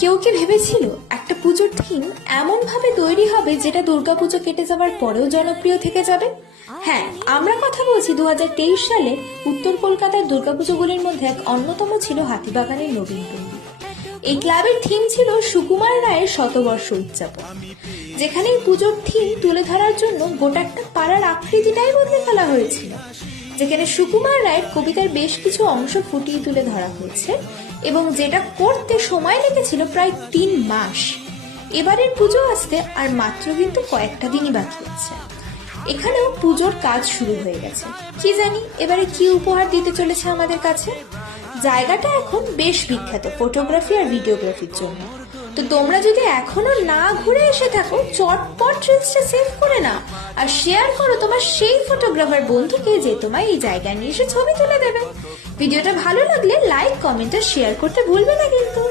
কেউ কি ভেবেছিল একটা পুজোর থিম এমনভাবে তৈরি হবে যেটা দুর্গাপুজো কেটে যাওয়ার পরেও জনপ্রিয় থেকে যাবে? হ্যাঁ আমরা কথা বলছি দু হাজার তেইশ সালে উত্তর কলকাতার দুর্গাপুজোগুলির মধ্যে এক অন্যতম ছিল হাতিবাগানের নবীন এই ক্লাবের থিম ছিল সুকুমার রায়ের শতবর্ষ উদযাপন। যেখানে পুজোর থিম তুলে ধরার জন্য গোটা একটা পাড়ার আকৃতিটাই বদলে ফেলা হয়েছিল। যেখানে সুকুমার রায়ের কবিতার বেশ কিছু অংশ ফুটিয়ে তুলে ধরা হয়েছে এবং যেটা করতে সময় লেগেছিল প্রায় তিন মাস। এবারের পুজো আসতে আর মাত্র কিন্তু কয়েকটা দিনই বাকি আছে। এখানেও পুজোর কাজ শুরু হয়ে গেছে। কি জানি, এবারে কি উপহার দিতে চলেছে আমাদের কাছে? জায়গাটা এখন বেশ বিখ্যাত, ফটোগ্রাফি আর ভিডিওগ্রাফির জন্য। তো তোমরা যদি এখনও না ঘুরে এসে থাকো, চটপট রিলসটা সেভ করে নাও। আর শেয়ার করো তোমার সেই ফটোগ্রাফার বন্ধুকে যে তোমায় এই জায়গায় নিয়ে এসে ছবি তুলে দেবে। ভিডিওটা ভালো লাগলে লাইক কমেন্ট আর শেয়ার করতে ভুলবে না কিন্তু।